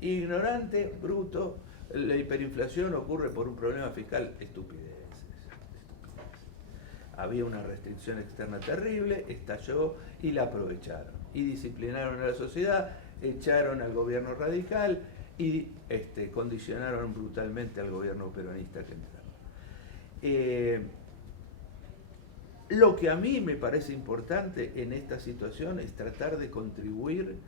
ignorante, bruto. La hiperinflación ocurre por un problema fiscal, estupidez. Había una restricción externa terrible, estalló y la aprovecharon. Y disciplinaron a la sociedad, echaron al gobierno radical y condicionaron brutalmente al gobierno peronista que entraba. Lo que a mí me parece importante en esta situación es tratar de contribuir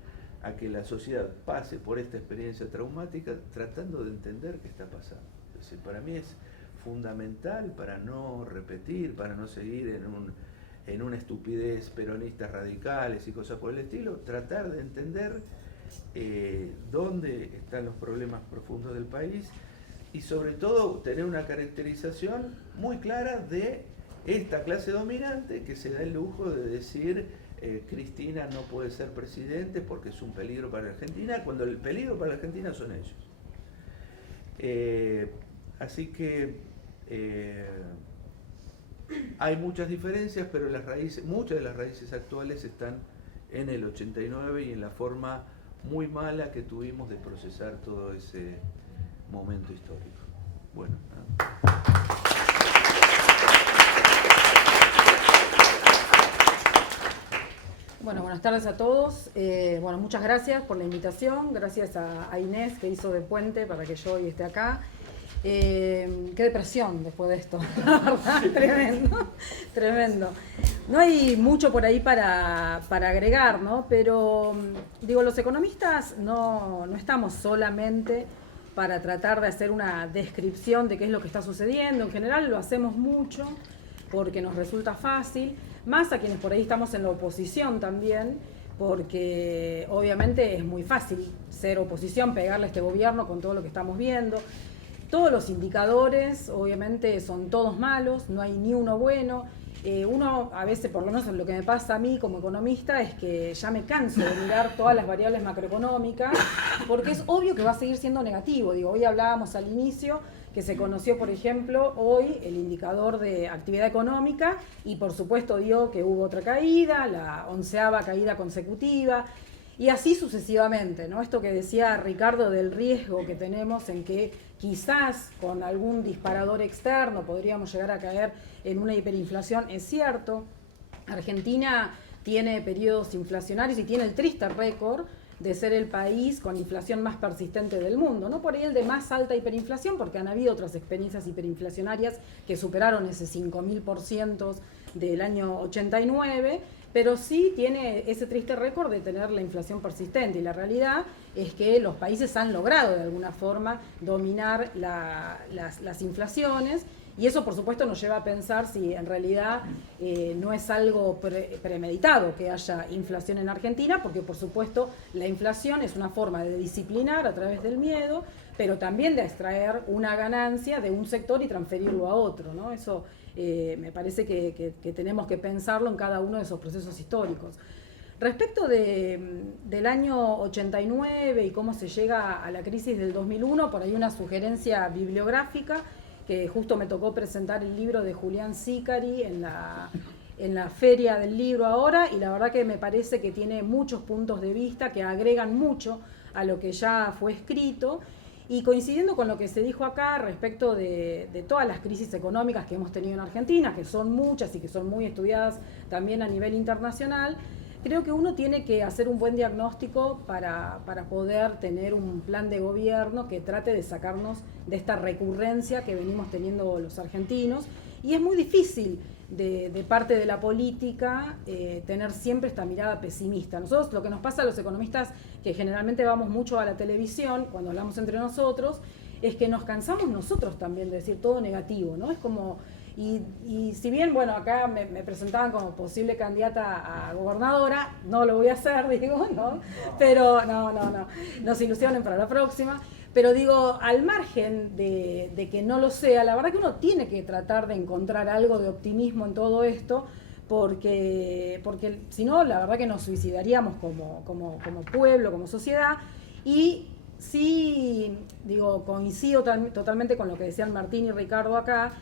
a que la sociedad pase por esta experiencia traumática tratando de entender qué está pasando. Es decir, para mí es fundamental para no repetir, para no seguir en una estupidez peronistas radicales y cosas por el estilo, tratar de entender dónde están los problemas profundos del país y sobre todo tener una caracterización muy clara de esta clase dominante que se da el lujo de decir Cristina no puede ser presidente porque es un peligro para la Argentina, cuando el peligro para la Argentina son ellos. Así que hay muchas diferencias, pero muchas de las raíces actuales están en el 89 y en la forma muy mala que tuvimos de procesar todo ese momento histórico. Bueno, Bueno, buenas tardes a todos. Bueno, muchas gracias por la invitación. Gracias a Inés que hizo de puente para que yo hoy esté acá. Qué depresión después de esto, la verdad, tremendo, tremendo. No hay mucho por ahí para agregar, ¿no? Pero digo, los economistas no estamos solamente para tratar de hacer una descripción de qué es lo que está sucediendo. En general lo hacemos mucho porque nos resulta fácil, más a quienes por ahí estamos en la oposición también, porque obviamente es muy fácil ser oposición, pegarle a este gobierno con todo lo que estamos viendo. Todos los indicadores, obviamente, son todos malos, no hay ni uno bueno. Uno, a veces, por lo menos lo que me pasa a mí como economista, es que ya me canso de mirar todas las variables macroeconómicas, porque es obvio que va a seguir siendo negativo. Digo, hoy hablábamos al inicio que se conoció, por ejemplo, hoy el indicador de actividad económica y, por supuesto, dio que hubo otra caída, la 11ª caída consecutiva. Y así sucesivamente, ¿no? Esto que decía Ricardo del riesgo que tenemos en que quizás con algún disparador externo podríamos llegar a caer en una hiperinflación, es cierto. Argentina tiene periodos inflacionarios y tiene el triste récord de ser el país con inflación más persistente del mundo. No por ahí el de más alta hiperinflación, porque han habido otras experiencias hiperinflacionarias que superaron ese 5.000% del año 89, pero sí tiene ese triste récord de tener la inflación persistente. Y la realidad es que los países han logrado de alguna forma dominar las inflaciones, y eso por supuesto nos lleva a pensar si en realidad no es algo premeditado que haya inflación en Argentina, porque por supuesto la inflación es una forma de disciplinar a través del miedo, pero también de extraer una ganancia de un sector y transferirlo a otro, ¿no? Eso me parece que tenemos que pensarlo en cada uno de esos procesos históricos. Respecto del año 89 y cómo se llega a la crisis del 2001, por ahí una sugerencia bibliográfica, que justo me tocó presentar el libro de Julián Sicari en la feria del libro ahora, y la verdad que me parece que tiene muchos puntos de vista que agregan mucho a lo que ya fue escrito. Y coincidiendo con lo que se dijo acá respecto de todas las crisis económicas que hemos tenido en Argentina, que son muchas y que son muy estudiadas también a nivel internacional, creo que uno tiene que hacer un buen diagnóstico para poder tener un plan de gobierno que trate de sacarnos de esta recurrencia que venimos teniendo los argentinos. Y es muy difícil de parte de la política tener siempre esta mirada pesimista. Nosotros, lo que nos pasa a los economistas, que generalmente vamos mucho a la televisión cuando hablamos entre nosotros, es que nos cansamos nosotros también de decir todo negativo, ¿no? Es como... Y si bien, bueno, acá me presentaban como posible candidata a gobernadora, no lo voy a hacer, digo, ¿no? Pero no se ilusionen para la próxima. Pero digo, al margen de que no lo sea, la verdad que uno tiene que tratar de encontrar algo de optimismo en todo esto, porque si no, la verdad que nos suicidaríamos como pueblo, como sociedad. Y sí, digo, coincido totalmente con lo que decían Martín y Ricardo acá,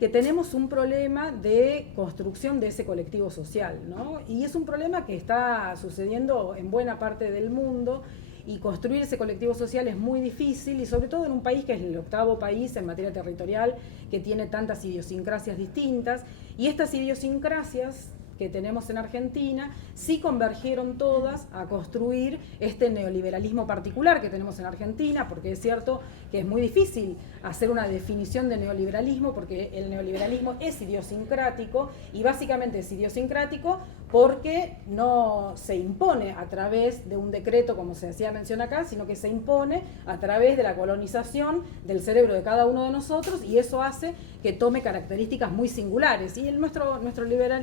que tenemos un problema de construcción de ese colectivo social, ¿no? Y es un problema que está sucediendo en buena parte del mundo, y construir ese colectivo social es muy difícil, y sobre todo en un país que es el 8º país en materia territorial, que tiene tantas idiosincrasias distintas, y estas idiosincrasias que tenemos en Argentina sí convergieron todas a construir este neoliberalismo particular que tenemos en Argentina, porque es cierto que es muy difícil hacer una definición de neoliberalismo, porque el neoliberalismo es idiosincrático, y básicamente es idiosincrático porque no se impone a través de un decreto, como se hacía mención acá, sino que se impone a través de la colonización del cerebro de cada uno de nosotros, y eso hace que tome características muy singulares. Y nuestro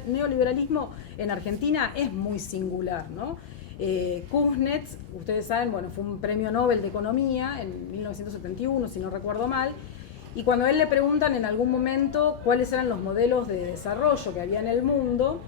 neoliberalismo en Argentina es muy singular, ¿no? Kuznets, ustedes saben, bueno, fue un premio Nobel de Economía en 1971, si no recuerdo mal, y cuando a él le preguntan en algún momento cuáles eran los modelos de desarrollo que había en el mundo,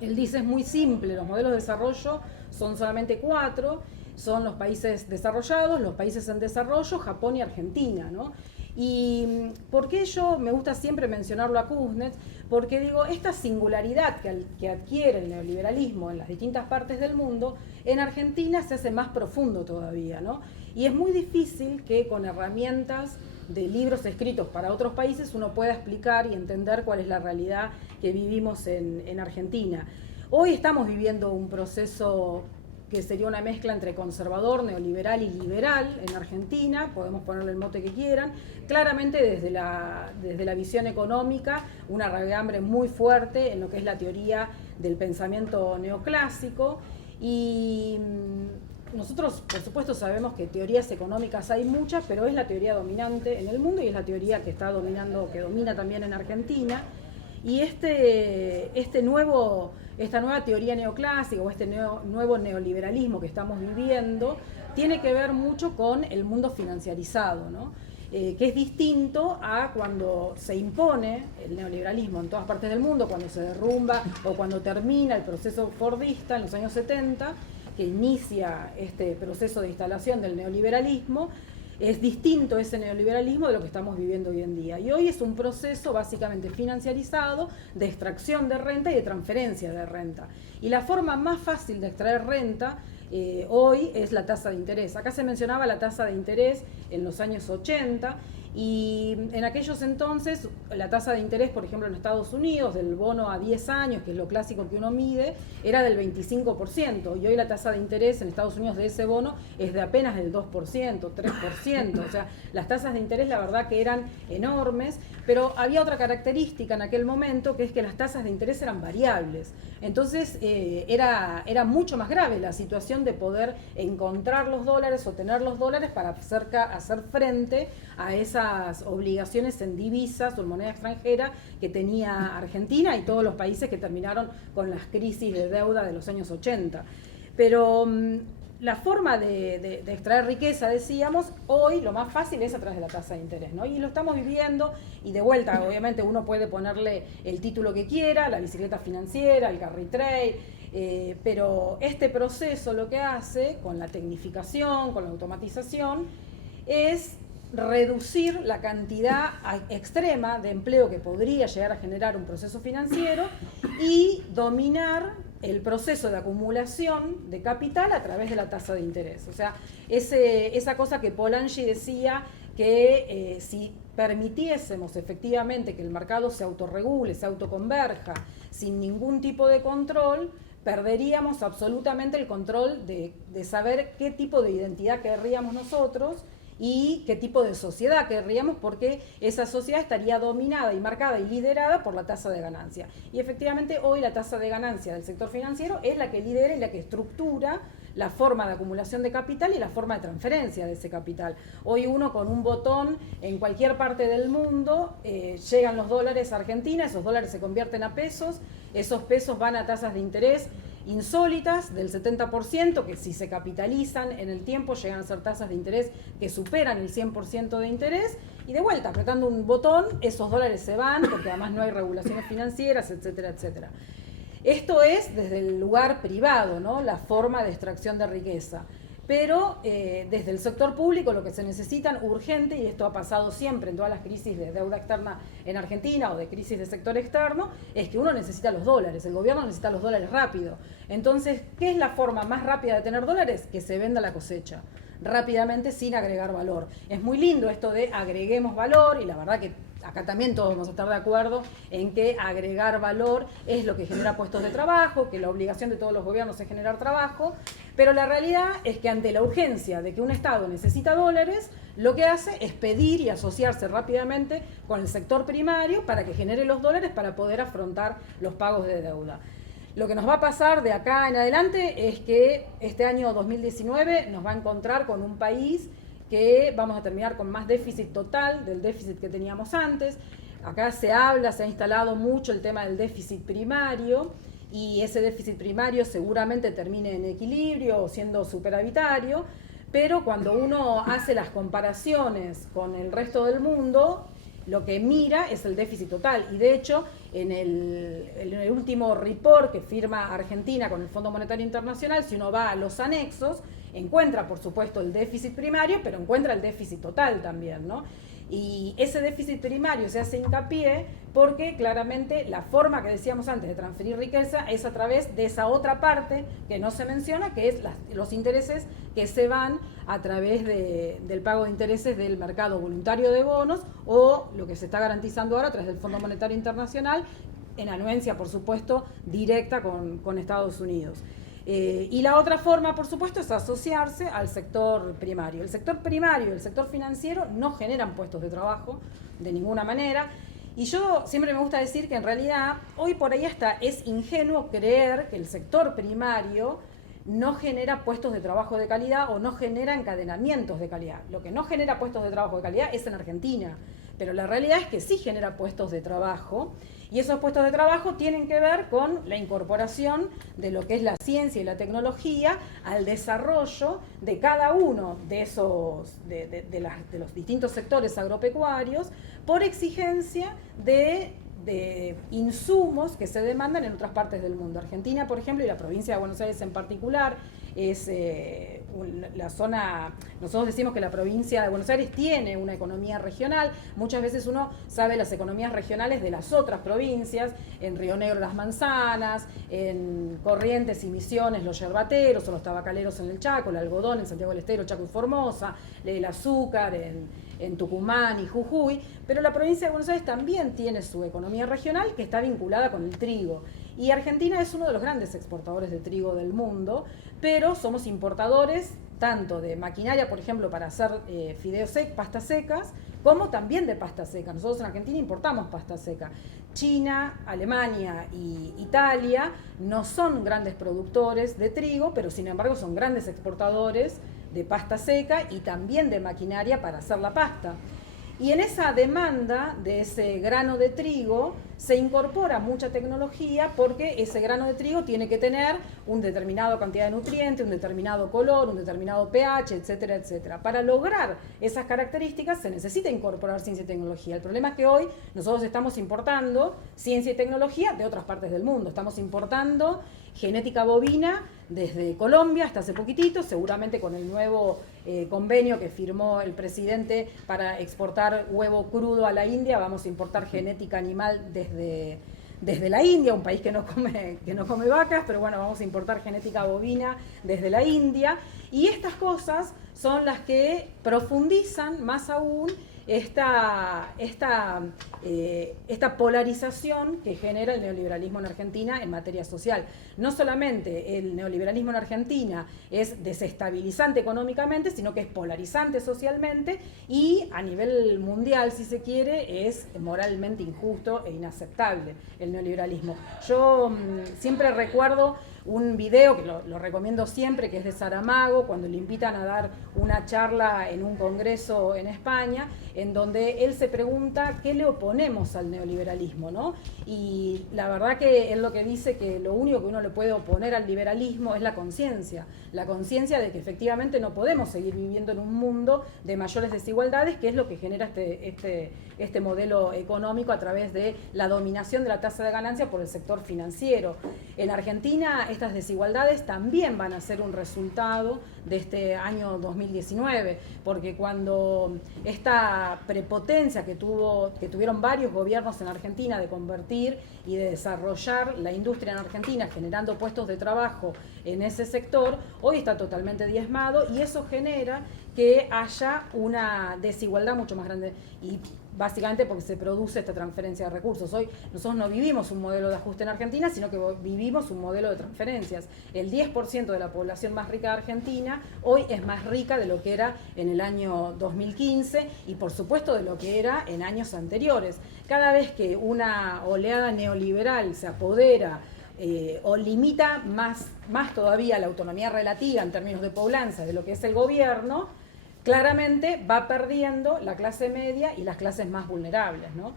él dice: es muy simple, los modelos de desarrollo son solamente 4, son los países desarrollados, los países en desarrollo, Japón y Argentina, ¿no? ¿Y por qué yo me gusta siempre mencionarlo a Kuznets? Porque digo, esta singularidad que adquiere el neoliberalismo en las distintas partes del mundo, en Argentina se hace más profundo todavía, ¿no? Y es muy difícil que con herramientas de libros escritos para otros países uno pueda explicar y entender cuál es la realidad que vivimos en Argentina. Hoy estamos viviendo un proceso que sería una mezcla entre conservador, neoliberal y liberal en Argentina, podemos ponerle el mote que quieran, claramente desde la visión económica, una regambre muy fuerte en lo que es la teoría del pensamiento neoclásico, y nosotros, por supuesto, sabemos que teorías económicas hay muchas, pero es la teoría dominante en el mundo y es la teoría que está dominando, que domina también en Argentina. Y esta nueva teoría neoclásica o este nuevo neoliberalismo que estamos viviendo tiene que ver mucho con el mundo financiarizado, ¿no? Que es distinto a cuando se impone el neoliberalismo en todas partes del mundo, cuando se derrumba o cuando termina el proceso fordista en los años 70, que inicia este proceso de instalación del neoliberalismo. Es distinto ese neoliberalismo de lo que estamos viviendo hoy en día. Y hoy es un proceso básicamente financiarizado de extracción de renta y de transferencia de renta. Y la forma más fácil de extraer renta hoy es la tasa de interés. Acá se mencionaba la tasa de interés en los años 80, y en aquellos entonces la tasa de interés, por ejemplo en Estados Unidos, del bono a 10 años, que es lo clásico que uno mide, era del 25%, y hoy la tasa de interés en Estados Unidos de ese bono es de apenas del 2%, 3%, o sea, las tasas de interés la verdad que eran enormes, pero había otra característica en aquel momento, que es que las tasas de interés eran variables. Entonces era mucho más grave la situación de poder encontrar los dólares o tener los dólares para hacer frente a esas obligaciones en divisas o en moneda extranjera que tenía Argentina y todos los países que terminaron con las crisis de deuda de los años 80. Pero la forma de extraer riqueza, decíamos, hoy lo más fácil es a través de la tasa de interés, ¿no? Y lo estamos viviendo, y de vuelta, obviamente uno puede ponerle el título que quiera, la bicicleta financiera, el carry trade, pero este proceso lo que hace, con la tecnificación, con la automatización, es reducir la cantidad extrema de empleo que podría llegar a generar un proceso financiero y dominar el proceso de acumulación de capital a través de la tasa de interés. O sea, esa cosa que Polanyi decía que si permitiésemos efectivamente que el mercado se autorregule, se autoconverja sin ningún tipo de control, perderíamos absolutamente el control de saber qué tipo de identidad querríamos nosotros y qué tipo de sociedad querríamos, porque esa sociedad estaría dominada y marcada y liderada por la tasa de ganancia. Y efectivamente hoy la tasa de ganancia del sector financiero es la que lidera y la que estructura la forma de acumulación de capital y la forma de transferencia de ese capital. Hoy uno con un botón en cualquier parte del mundo llegan los dólares a Argentina, esos dólares se convierten a pesos, esos pesos van a tasas de interés insólitas del 70%, que si se capitalizan en el tiempo llegan a ser tasas de interés que superan el 100% de interés, y de vuelta, apretando un botón, esos dólares se van, porque además no hay regulaciones financieras, etcétera, etcétera. Esto es desde el lugar privado, ¿no? La forma de extracción de riqueza. pero desde el sector público lo que se necesitan urgente, y esto ha pasado siempre en todas las crisis de deuda externa en Argentina o de crisis de sector externo, es que uno necesita los dólares, el gobierno necesita los dólares rápido. Entonces, ¿qué es la forma más rápida de tener dólares? Que se venda la cosecha rápidamente sin agregar valor. Es muy lindo esto de agreguemos valor, y la verdad que acá también todos vamos a estar de acuerdo en que agregar valor es lo que genera puestos de trabajo, que la obligación de todos los gobiernos es generar trabajo, pero la realidad es que ante la urgencia de que un Estado necesita dólares, lo que hace es pedir y asociarse rápidamente con el sector primario para que genere los dólares para poder afrontar los pagos de deuda. Lo que nos va a pasar de acá en adelante es que este año 2019 nos va a encontrar con un país que vamos a terminar con más déficit total del déficit que teníamos antes. Acá se ha instalado mucho el tema del déficit primario, y ese déficit primario seguramente termine en equilibrio o siendo superavitario, pero cuando uno hace las comparaciones con el resto del mundo, lo que mira es el déficit total. Y de hecho, en el último report que firma Argentina con el Fondo Monetario Internacional, si uno va a los anexos, encuentra, por supuesto, el déficit primario, pero encuentra el déficit total también, ¿no? Y ese déficit primario se hace hincapié porque claramente la forma que decíamos antes de transferir riqueza es a través de esa otra parte que no se menciona, que es los intereses que se van a través del pago de intereses del mercado voluntario de bonos, o lo que se está garantizando ahora a través del Fondo Monetario Internacional, en anuencia, por supuesto, directa con Estados Unidos. Y la otra forma, por supuesto, es asociarse al sector primario. El sector primario y el sector financiero no generan puestos de trabajo de ninguna manera. Y yo siempre me gusta decir que en realidad hoy por ahí hasta es ingenuo creer que el sector primario no genera puestos de trabajo de calidad o no genera encadenamientos de calidad. Lo que no genera puestos de trabajo de calidad es en Argentina, pero la realidad es que sí genera puestos de trabajo, y esos puestos de trabajo tienen que ver con la incorporación de lo que es la ciencia y la tecnología al desarrollo de cada uno de los distintos sectores agropecuarios, por exigencia de insumos que se demandan en otras partes del mundo. Argentina, por ejemplo, y la provincia de Buenos Aires en particular, es la zona, nosotros decimos que la provincia de Buenos Aires tiene una economía regional. Muchas veces uno sabe las economías regionales de las otras provincias, en Río Negro las manzanas, en Corrientes y Misiones los yerbateros o los tabacaleros en el Chaco, el algodón en Santiago del Estero, Chaco y Formosa, el azúcar en Tucumán y Jujuy, pero la provincia de Buenos Aires también tiene su economía regional que está vinculada con el trigo. Y Argentina es uno de los grandes exportadores de trigo del mundo, pero somos importadores tanto de maquinaria, por ejemplo, para hacer pastas secas, como también de pasta seca. Nosotros en Argentina importamos pasta seca. China, Alemania y Italia no son grandes productores de trigo, pero sin embargo son grandes exportadores de pasta seca y también de maquinaria para hacer la pasta. Y en esa demanda de ese grano de trigo se incorpora mucha tecnología, porque ese grano de trigo tiene que tener una determinada cantidad de nutrientes, un determinado color, un determinado pH, etcétera, etcétera. Para lograr esas características se necesita incorporar ciencia y tecnología. El problema es que hoy nosotros estamos importando ciencia y tecnología de otras partes del mundo. Estamos importando genética bovina desde Colombia hasta hace poquitito, seguramente con el nuevo convenio que firmó el presidente para exportar huevo crudo a la India, vamos a importar genética animal desde la India, un país que no come vacas, pero bueno, vamos a importar genética bovina desde la India, y estas cosas son las que profundizan más aún esta polarización que genera el neoliberalismo en Argentina en materia social. No solamente el neoliberalismo en Argentina es desestabilizante económicamente, sino que es polarizante socialmente y a nivel mundial, si se quiere, es moralmente injusto e inaceptable el neoliberalismo. Yo siempre recuerdo un video que lo recomiendo siempre, que es de Saramago, cuando le invitan a dar una charla en un congreso en España, en donde él se pregunta qué le oponemos al neoliberalismo, ¿no? Y la verdad que él lo que dice, que lo único que uno le puede oponer al liberalismo es la conciencia de que efectivamente no podemos seguir viviendo en un mundo de mayores desigualdades, que es lo que genera este modelo económico a través de la dominación de la tasa de ganancia por el sector financiero. En Argentina estas desigualdades también van a ser un resultado de este año 2019, porque cuando esta prepotencia que tuvieron varios gobiernos en Argentina de convertir y de desarrollar la industria en Argentina, generando puestos de trabajo en ese sector, hoy está totalmente diezmado y eso genera que haya una desigualdad mucho más grande y básicamente porque se produce esta transferencia de recursos. Hoy nosotros no vivimos un modelo de ajuste en Argentina, sino que vivimos un modelo de transferencias. El 10% de la población más rica de Argentina hoy es más rica de lo que era en el año 2015 y por supuesto de lo que era en años anteriores. Cada vez que una oleada neoliberal se apodera o limita más todavía la autonomía relativa en términos de poblancia de lo que es el gobierno, claramente va perdiendo la clase media y las clases más vulnerables, ¿no?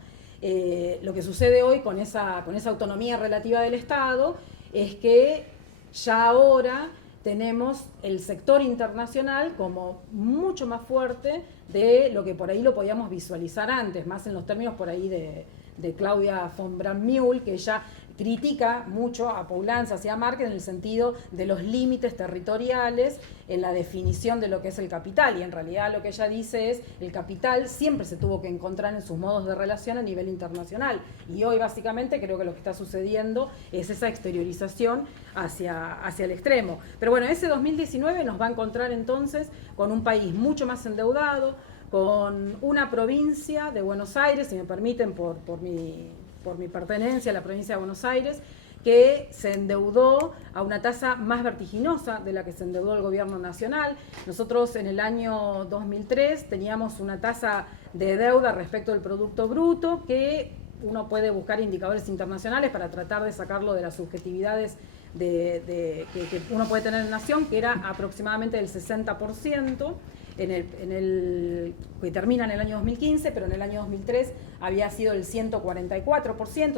Lo que sucede hoy con esa autonomía relativa del Estado es que ya ahora tenemos el sector internacional como mucho más fuerte de lo que por ahí lo podíamos visualizar antes, más en los términos por ahí de Claudia von Brandmühl, que ella critica mucho a Poulantzas y a Marx en el sentido de los límites territoriales en la definición de lo que es el capital, y en realidad lo que ella dice es el capital siempre se tuvo que encontrar en sus modos de relación a nivel internacional, y hoy básicamente creo que lo que está sucediendo es esa exteriorización hacia el extremo. Pero bueno, ese 2019 nos va a encontrar entonces con un país mucho más endeudado, con una provincia de Buenos Aires, si me permiten por mi pertenencia a la provincia de Buenos Aires, que se endeudó a una tasa más vertiginosa de la que se endeudó el gobierno nacional. Nosotros en el año 2003 teníamos una tasa de deuda respecto del Producto Bruto que uno puede buscar indicadores internacionales para tratar de sacarlo de las subjetividades que uno puede tener en nación, que era aproximadamente del 60%, que termina en el año 2015, pero en el año 2003 había sido el 144%,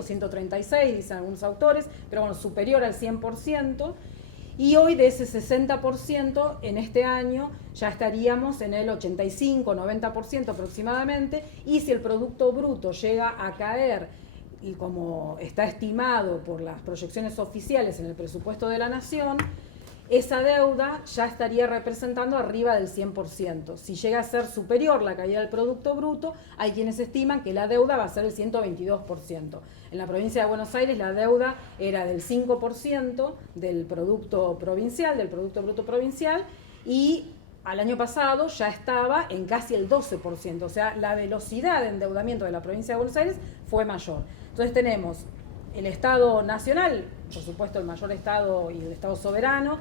136%, dicen algunos autores, pero bueno, superior al 100%, y hoy de ese 60% en este año ya estaríamos en el 85, 90% aproximadamente, y si el Producto Bruto llega a caer, y como está estimado por las proyecciones oficiales en el presupuesto de la Nación, esa deuda ya estaría representando arriba del 100%. Si llega a ser superior la caída del Producto Bruto, hay quienes estiman que la deuda va a ser el 122%. En la provincia de Buenos Aires la deuda era del 5% del Producto Provincial, del Producto Bruto Provincial, y al año pasado ya estaba en casi el 12%. O sea, la velocidad de endeudamiento de la provincia de Buenos Aires fue mayor. Entonces tenemos el Estado nacional, por supuesto el mayor Estado y el Estado soberano,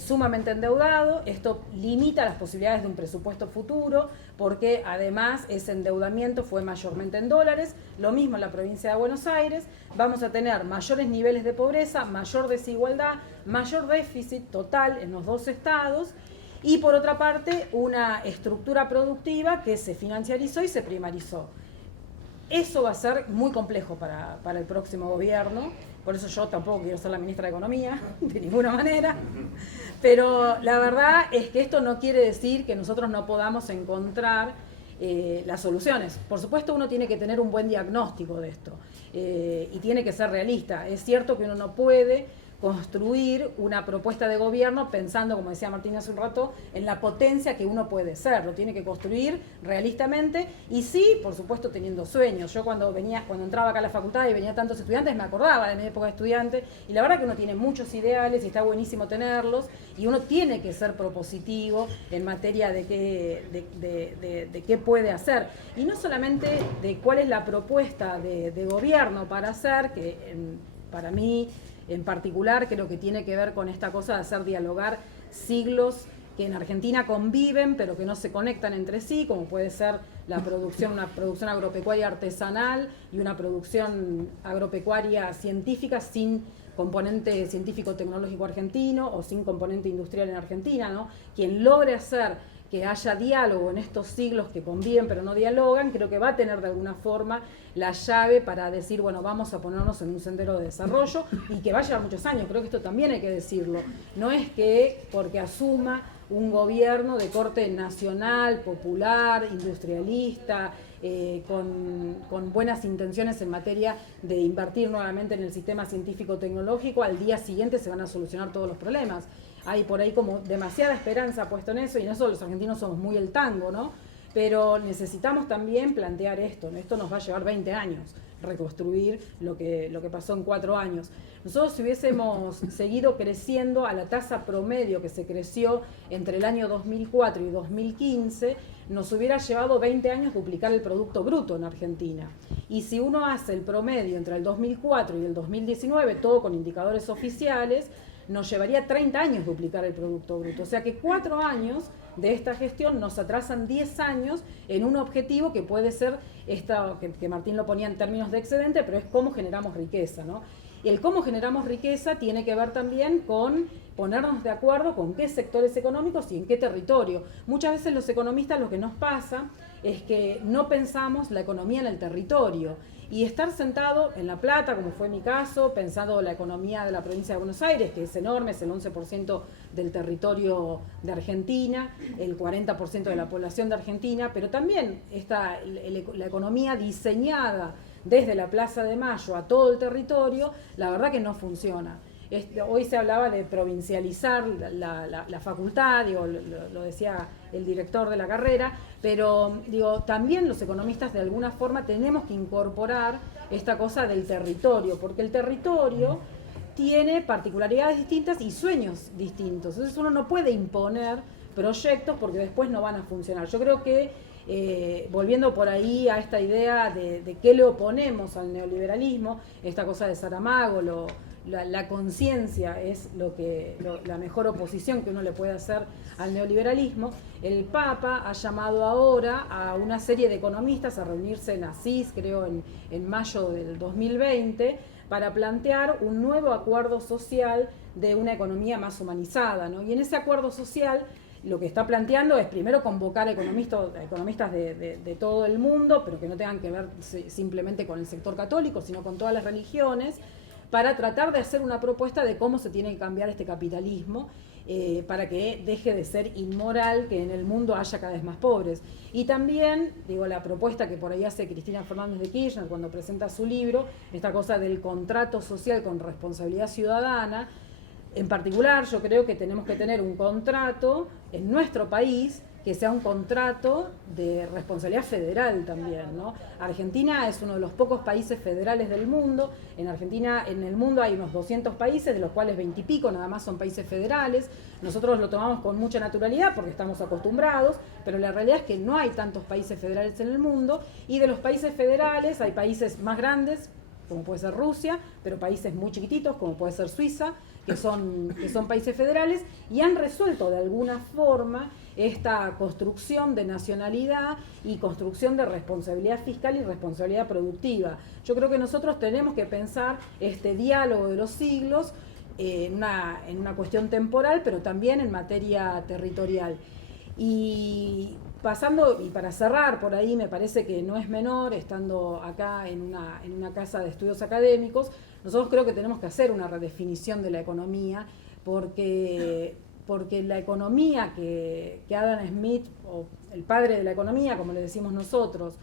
sumamente endeudado. Esto limita las posibilidades de un presupuesto futuro porque además ese endeudamiento fue mayormente en dólares. Lo mismo en la provincia de Buenos Aires. Vamos a tener mayores niveles de pobreza, mayor desigualdad, mayor déficit total en los dos estados. Y por otra parte, una estructura productiva que se financiarizó y se primarizó. Eso va a ser muy complejo para el próximo gobierno, por eso yo tampoco quiero ser la ministra de Economía, de ninguna manera, pero la verdad es que esto no quiere decir que nosotros no podamos encontrar las soluciones. Por supuesto uno tiene que tener un buen diagnóstico de esto y tiene que ser realista. Es cierto que uno no puede construir una propuesta de gobierno pensando, como decía Martín hace un rato, en la potencia que uno puede ser. Lo tiene que construir realistamente y sí, por supuesto, teniendo sueños. Yo cuando entraba acá a la facultad y venía tantos estudiantes, me acordaba de mi época de estudiante y la verdad que uno tiene muchos ideales y está buenísimo tenerlos y uno tiene que ser propositivo en materia de qué puede hacer. Y no solamente de cuál es la propuesta de gobierno para hacer, que para mí en particular creo que tiene que ver con esta cosa de hacer dialogar siglos que en Argentina conviven pero que no se conectan entre sí, como puede ser una producción agropecuaria artesanal y una producción agropecuaria científica sin componente científico-tecnológico argentino o sin componente industrial en Argentina, ¿no? Quien logre hacer que haya diálogo en estos siglos que conviven pero no dialogan, creo que va a tener de alguna forma la llave para decir, bueno, vamos a ponernos en un sendero de desarrollo y que va a llevar muchos años. Creo que esto también hay que decirlo. No es que porque asuma un gobierno de corte nacional, popular, industrialista, con buenas intenciones en materia de invertir nuevamente en el sistema científico-tecnológico, al día siguiente se van a solucionar todos los problemas. Hay por ahí como demasiada esperanza puesta en eso, y en eso los argentinos somos muy el tango, ¿no? Pero necesitamos también plantear esto, ¿no? Esto nos va a llevar 20 años reconstruir lo que pasó en 4 años. Nosotros, si hubiésemos seguido creciendo a la tasa promedio que se creció entre el año 2004 y 2015, nos hubiera llevado 20 años duplicar el Producto Bruto en Argentina. Y si uno hace el promedio entre el 2004 y el 2019, todo con indicadores oficiales, nos llevaría 30 años duplicar el Producto Bruto. O sea que 4 años de esta gestión nos atrasan 10 años en un objetivo que puede ser, que Martín lo ponía en términos de excedente, pero es cómo generamos riqueza, ¿no? Y el cómo generamos riqueza tiene que ver también con ponernos de acuerdo con qué sectores económicos y en qué territorio. Muchas veces los economistas lo que nos pasa es que no pensamos la economía en el territorio. Y estar sentado en La Plata, como fue mi caso, pensando la economía de la provincia de Buenos Aires, que es enorme, es el 11% del territorio de Argentina, el 40% de la población de Argentina, pero también la economía diseñada desde la Plaza de Mayo a todo el territorio, la verdad que no funciona. Hoy se hablaba de provincializar la facultad, lo decía el director de la carrera, pero también los economistas de alguna forma tenemos que incorporar esta cosa del territorio, porque el territorio tiene particularidades distintas y sueños distintos. Entonces uno no puede imponer proyectos porque después no van a funcionar. Yo creo que volviendo por ahí a esta idea de qué le oponemos al neoliberalismo, esta cosa de Saramago, la conciencia es la mejor oposición que uno le puede hacer al neoliberalismo. El Papa ha llamado ahora a una serie de economistas a reunirse en Asís, creo en mayo del 2020, para plantear un nuevo acuerdo social de una economía más humanizada, ¿no? Y en ese acuerdo social lo que está planteando es primero convocar economistas de todo el mundo, pero que no tengan que ver simplemente con el sector católico, sino con todas las religiones, para tratar de hacer una propuesta de cómo se tiene que cambiar este capitalismo para que deje de ser inmoral que en el mundo haya cada vez más pobres. Y también, la propuesta que por ahí hace Cristina Fernández de Kirchner cuando presenta su libro, esta cosa del contrato social con responsabilidad ciudadana. En particular, yo creo que tenemos que tener un contrato en nuestro país que sea un contrato de responsabilidad federal también, ¿no? Argentina es uno de los pocos países federales del mundo. En Argentina, en el mundo hay unos 200 países, de los cuales 20 y pico nada más son países federales. Nosotros lo tomamos con mucha naturalidad porque estamos acostumbrados, pero la realidad es que no hay tantos países federales en el mundo, y de los países federales hay países más grandes, como puede ser Rusia, pero países muy chiquititos, como puede ser Suiza, que son países federales, y han resuelto de alguna forma esta construcción de nacionalidad y construcción de responsabilidad fiscal y responsabilidad productiva. Yo creo que nosotros tenemos que pensar este diálogo de los siglos en una cuestión temporal, pero también en materia territorial. Y pasando, y para cerrar por ahí, me parece que no es menor, estando acá en una casa de estudios académicos, nosotros creo que tenemos que hacer una redefinición de la economía, porque la economía que Adam Smith, o el padre de la economía, como le decimos nosotros,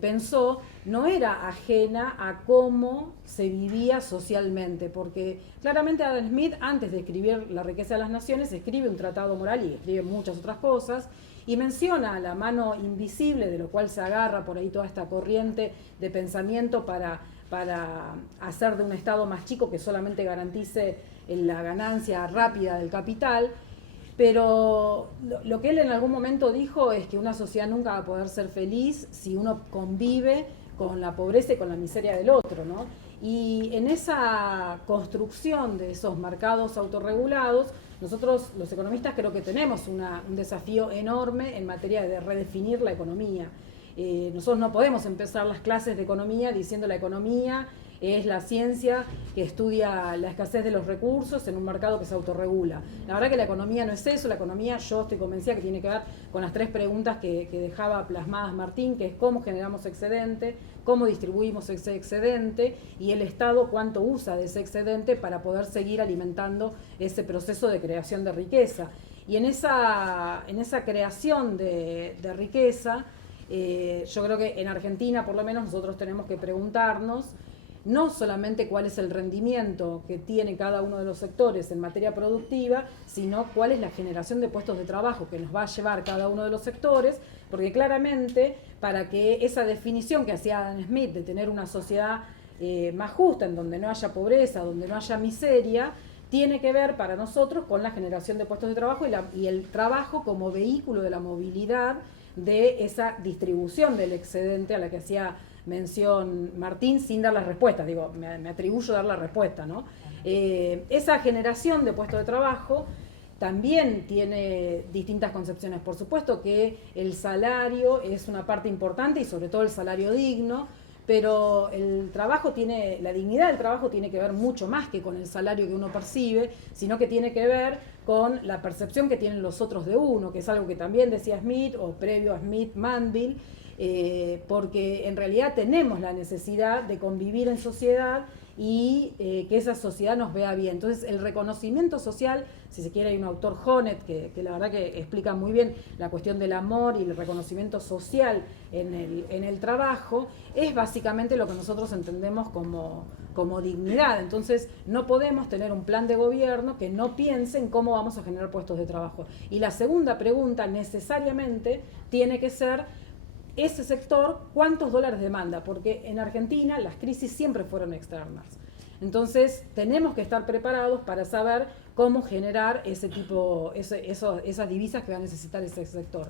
pensó, no era ajena a cómo se vivía socialmente, porque claramente Adam Smith, antes de escribir La riqueza de las naciones, escribe un tratado moral y escribe muchas otras cosas, y menciona la mano invisible, de lo cual se agarra por ahí toda esta corriente de pensamiento para hacer de un Estado más chico que solamente garantice la ganancia rápida del capital. Pero lo que él en algún momento dijo es que una sociedad nunca va a poder ser feliz si uno convive con la pobreza y con la miseria del otro, ¿no? Y en esa construcción de esos mercados autorregulados, nosotros los economistas creo que tenemos un desafío enorme en materia de redefinir la economía. Nosotros no podemos empezar las clases de economía diciendo la economía es la ciencia que estudia la escasez de los recursos en un mercado que se autorregula. La verdad que la economía no es eso. La economía, yo estoy convencida que tiene que ver con las 3 preguntas que dejaba plasmadas Martín, que es cómo generamos excedente, cómo distribuimos ese excedente, y el Estado cuánto usa de ese excedente para poder seguir alimentando ese proceso de creación de riqueza. Y en esa creación de riqueza, yo creo que en Argentina, por lo menos, nosotros tenemos que preguntarnos no solamente cuál es el rendimiento que tiene cada uno de los sectores en materia productiva, sino cuál es la generación de puestos de trabajo que nos va a llevar cada uno de los sectores, porque claramente para que esa definición que hacía Adam Smith de tener una sociedad más justa, en donde no haya pobreza, donde no haya miseria, tiene que ver para nosotros con la generación de puestos de trabajo y el trabajo como vehículo de la movilidad de esa distribución del excedente a la que hacía mención Martín sin dar las respuestas, digo, me atribuyo dar la respuesta, ¿no? Esa generación de puestos de trabajo también tiene distintas concepciones. Por supuesto que el salario es una parte importante y sobre todo el salario digno, pero el trabajo tiene, la dignidad del trabajo tiene que ver mucho más que con el salario que uno percibe, sino que tiene que ver con la percepción que tienen los otros de uno, que es algo que también decía Smith, o previo a Smith, Manville, porque en realidad tenemos la necesidad de convivir en sociedad y que esa sociedad nos vea bien. Entonces el reconocimiento social, si se quiere, hay un autor, Honneth, que la verdad que explica muy bien la cuestión del amor y el reconocimiento social en el trabajo, es básicamente lo que nosotros entendemos como dignidad. Entonces no podemos tener un plan de gobierno que no piense en cómo vamos a generar puestos de trabajo. Y la segunda pregunta necesariamente tiene que ser: ese sector, ¿cuántos dólares demanda? Porque en Argentina las crisis siempre fueron externas. Entonces tenemos que estar preparados para saber cómo generar ese tipo, esas divisas que va a necesitar ese sector.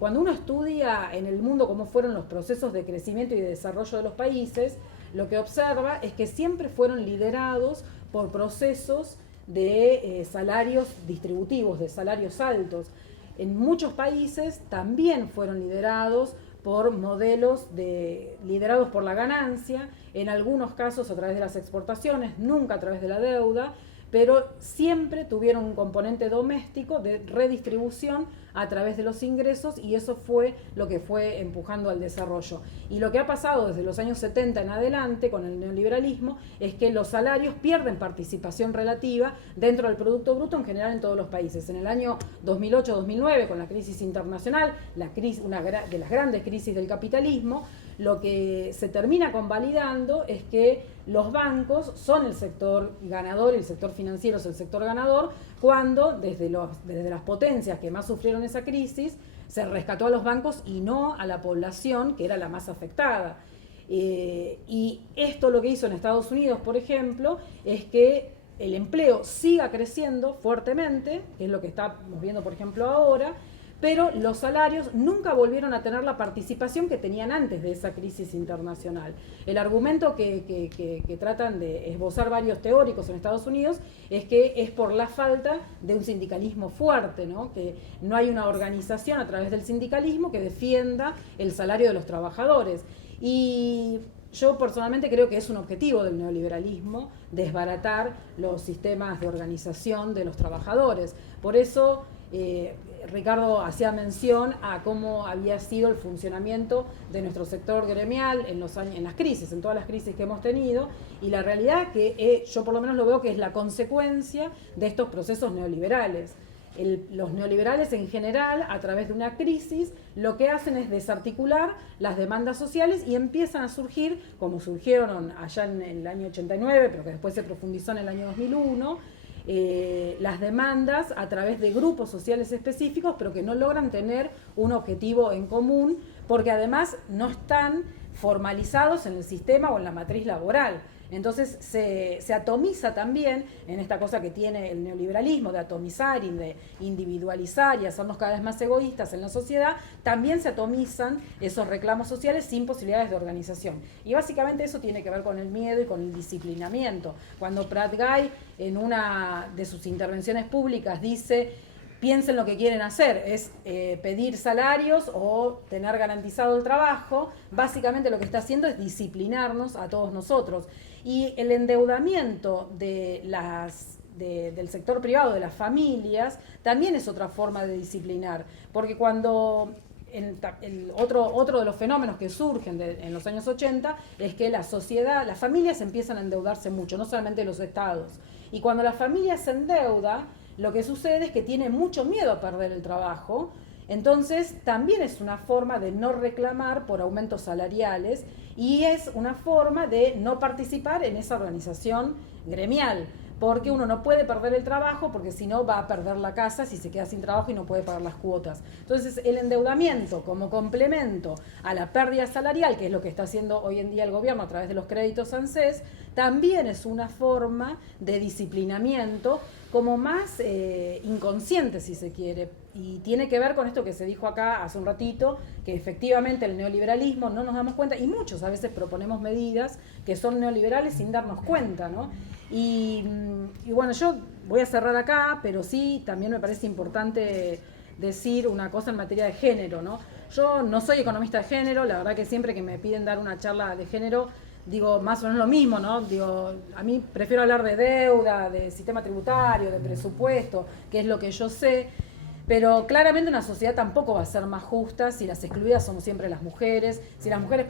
Cuando uno estudia en el mundo cómo fueron los procesos de crecimiento y de desarrollo de los países, lo que observa es que siempre fueron liderados por procesos de salarios distributivos, de salarios altos. En muchos países también fueron liderados por modelos liderados por la ganancia, en algunos casos a través de las exportaciones, nunca a través de la deuda, pero siempre tuvieron un componente doméstico de redistribución a través de los ingresos, y eso fue lo que fue empujando al desarrollo. Y lo que ha pasado desde los años 70 en adelante con el neoliberalismo es que los salarios pierden participación relativa dentro del Producto Bruto en general en todos los países. En el año 2008-2009, con la crisis internacional, una de las grandes crisis del capitalismo, lo que se termina convalidando es que los bancos son el sector ganador, el sector financiero es el sector ganador, cuando desde las potencias que más sufrieron esa crisis se rescató a los bancos y no a la población, que era la más afectada. Y esto lo que hizo en Estados Unidos, por ejemplo, es que el empleo siga creciendo fuertemente, que es lo que estamos viendo, por ejemplo, ahora, pero los salarios nunca volvieron a tener la participación que tenían antes de esa crisis internacional. El argumento que tratan de esbozar varios teóricos en Estados Unidos es que es por la falta de un sindicalismo fuerte, ¿no? Que no hay una organización a través del sindicalismo que defienda el salario de los trabajadores. Y yo personalmente creo que es un objetivo del neoliberalismo desbaratar los sistemas de organización de los trabajadores. Por eso Ricardo hacía mención a cómo había sido el funcionamiento de nuestro sector gremial en las crisis, en todas las crisis que hemos tenido, y la realidad que yo por lo menos lo veo que es la consecuencia de estos procesos neoliberales. Los neoliberales en general, a través de una crisis, lo que hacen es desarticular las demandas sociales y empiezan a surgir, como surgieron allá en el año 89, pero que después se profundizó en el año 2001, las demandas a través de grupos sociales específicos, pero que no logran tener un objetivo en común, porque además no están formalizados en el sistema o en la matriz laboral. Entonces se atomiza también, en esta cosa que tiene el neoliberalismo de atomizar y de individualizar y hacernos cada vez más egoístas en la sociedad, también se atomizan esos reclamos sociales sin posibilidades de organización. Y básicamente eso tiene que ver con el miedo y con el disciplinamiento. Cuando Prat Gai, en una de sus intervenciones públicas, dice: piensen lo que quieren hacer, es pedir salarios o tener garantizado el trabajo, básicamente lo que está haciendo es disciplinarnos a todos nosotros. Y el endeudamiento del sector privado, de las familias, también es otra forma de disciplinar, porque cuando otro de los fenómenos que surgen en los años 80 es que las familias empiezan a endeudarse mucho, no solamente los estados. Y cuando la familia se endeuda, Lo que sucede es que tiene mucho miedo a perder el trabajo, entonces también es una forma de no reclamar por aumentos salariales y es una forma de no participar en esa organización gremial, porque uno no puede perder el trabajo porque si no va a perder la casa si se queda sin trabajo y no puede pagar las cuotas. Entonces el endeudamiento como complemento a la pérdida salarial, que es lo que está haciendo hoy en día el gobierno a través de los créditos ANSES, también es una forma de disciplinamiento como más inconsciente, si se quiere, y tiene que ver con esto que se dijo acá hace un ratito, que efectivamente el neoliberalismo no nos damos cuenta, y muchos a veces proponemos medidas que son neoliberales sin darnos cuenta, ¿no? Y bueno, yo voy a cerrar acá, pero sí, también me parece importante decir una cosa en materia de género, ¿no? Yo no soy economista de género, la verdad que siempre que me piden dar una charla de género, digo más o menos lo mismo, ¿no? Digo, a mí prefiero hablar de deuda, de sistema tributario, de presupuesto, que es lo que yo sé, pero claramente una sociedad tampoco va a ser más justa si las excluidas somos siempre las mujeres, si las mujeres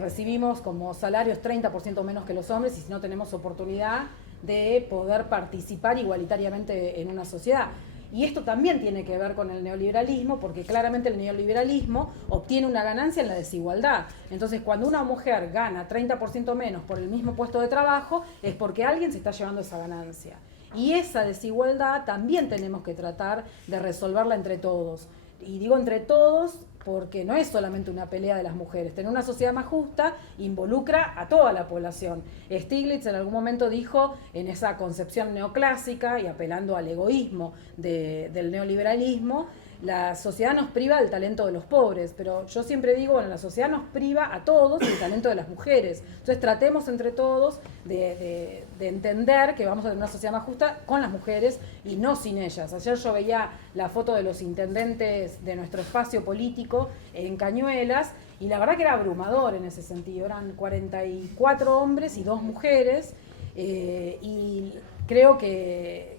recibimos como salarios 30% menos que los hombres y si no tenemos oportunidad de poder participar igualitariamente en una sociedad. Y esto también tiene que ver con el neoliberalismo, porque claramente el neoliberalismo obtiene una ganancia en la desigualdad. Entonces, cuando una mujer gana 30% menos por el mismo puesto de trabajo, es porque alguien se está llevando esa ganancia. Y esa desigualdad también tenemos que tratar de resolverla entre todos. Y digo entre todos porque no es solamente una pelea de las mujeres. Tener una sociedad más justa involucra a toda la población. Stiglitz en algún momento dijo, en esa concepción neoclásica y apelando al egoísmo del neoliberalismo, la sociedad nos priva del talento de los pobres, pero yo siempre digo, bueno, la sociedad nos priva a todos del talento de las mujeres. Entonces tratemos entre todos de entender que vamos a tener una sociedad más justa con las mujeres y no sin ellas. Ayer yo veía la foto de los intendentes de nuestro espacio político en Cañuelas y la verdad que era abrumador en ese sentido. Eran 44 hombres y 2 mujeres y creo que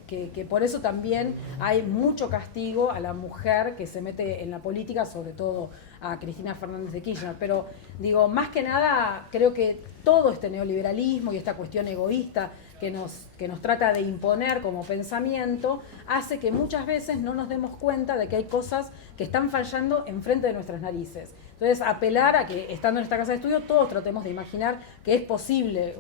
por eso también hay mucho castigo a la mujer que se mete en la política, sobre todo a Cristina Fernández de Kirchner. Pero digo, más que nada, creo que todo este neoliberalismo y esta cuestión egoísta que nos trata de imponer como pensamiento, hace que muchas veces no nos demos cuenta de que hay cosas que están fallando enfrente de nuestras narices. Entonces, apelar a que, estando en esta casa de estudio, todos tratemos de imaginar que es posible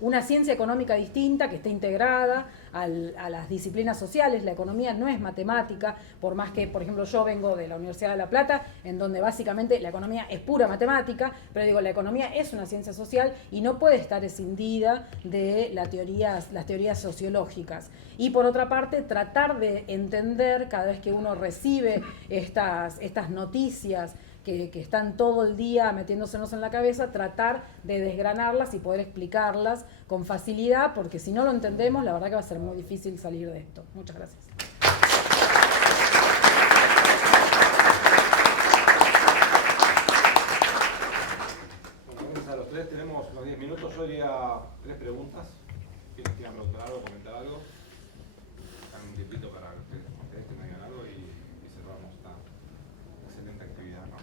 una ciencia económica distinta, que esté integrada a las disciplinas sociales. La economía no es matemática, por más que, por ejemplo, yo vengo de la Universidad de La Plata, en donde básicamente la economía es pura matemática, pero digo, la economía es una ciencia social y no puede estar escindida de las teorías sociológicas. Y por otra parte, tratar de entender cada vez que uno recibe estas noticias que están todo el día metiéndosenos en la cabeza, tratar de desgranarlas y poder explicarlas con facilidad, porque si no lo entendemos, la verdad que va a ser muy difícil salir de esto. Muchas gracias. Bueno, gracias a los tres. Tenemos unos 10 minutos. Yo diría 3 preguntas. ¿Quiénes quieran preguntar algo, comentar algo? Dan un tiempito para que ustedes que me digan algo y cerramos esta excelente actividad, ¿no?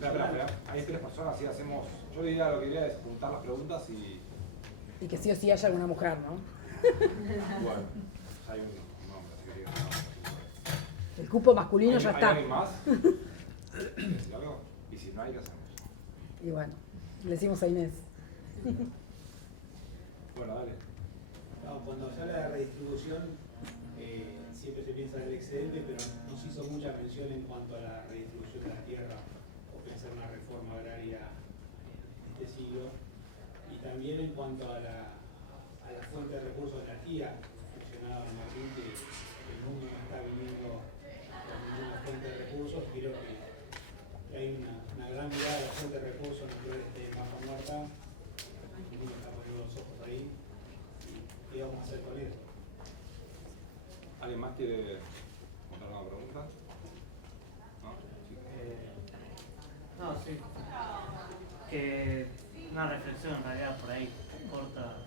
Espera. Hay 3 personas, así hacemos. Yo diría, lo que diría es juntar las preguntas y. Y que sí o sí haya alguna mujer, ¿no? Bueno, hay un hombre, así que no. El cupo masculino ya ¿Hay está. alguien más? ¿Decir algo? Y si no hay, ¿qué hacemos? Y bueno, le decimos a Inés. Bueno, dale. No, cuando se habla de redistribución, siempre se piensa en el excedente, pero no se hizo mucha mención en cuanto a la redistribución de la tierra o pensar una reforma agraria en este siglo. Y también en cuanto a la fuente de recursos de energía, mencionaba Martín que el mundo no está viniendo con ninguna fuente de recursos. Creo que hay una gran mirada de la fuente de recursos naturales de Vaca Muerta. El mundo está poniendo los ojos ahí. ¿Y qué vamos a hacer con eso? ¿Alguien más quiere contar una pregunta? ¿No? Sí. No, sí. Que una reflexión en realidad por ahí corta.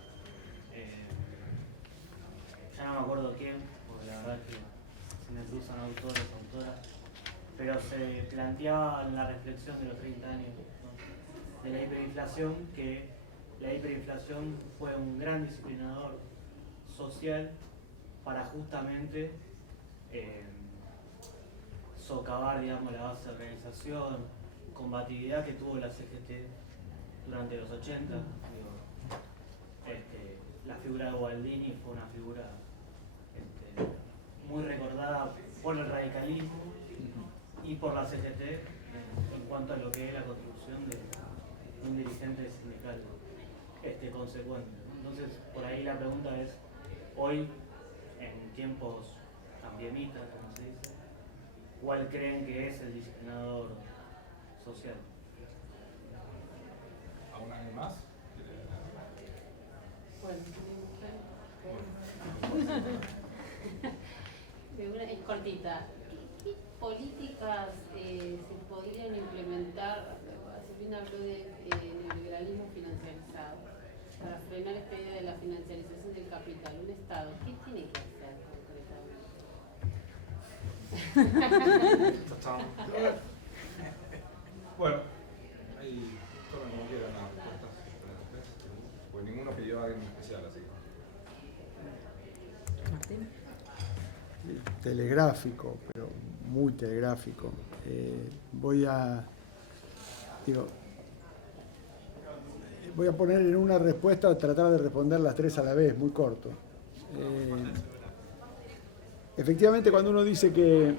Ya no me acuerdo quién, porque la verdad es que se me cruzan autores, autoras, pero se planteaba en la reflexión de los 30 años, ¿no?, de la hiperinflación, que la hiperinflación fue un gran disciplinador social para justamente socavar, digamos, la base de organización, combatividad que tuvo la CGT durante los 80. La figura de Gualdini fue una figura muy recordada por el radicalismo y por la CGT en cuanto a lo que es la construcción de un dirigente sindical consecuente. Entonces, por ahí la pregunta es, hoy, en tiempos cambiemitas, como se dice, ¿cuál creen que es el disciplinador social? ¿Aún alguien más? Es cortita. ¿Qué políticas se podrían implementar? Silvina habló de neoliberalismo financiarizado para frenar esta idea de la financiarización del capital. Un Estado, ¿qué tiene que hacer concretamente? Bueno, ahí tomen como quieran las respuestas para los tres, pues ninguno pidió a alguien especial, así que. Martín. Telegráfico, pero muy telegráfico. Voy a poner en una respuesta, tratar de responder las tres a la vez, muy corto. Efectivamente, cuando uno dice que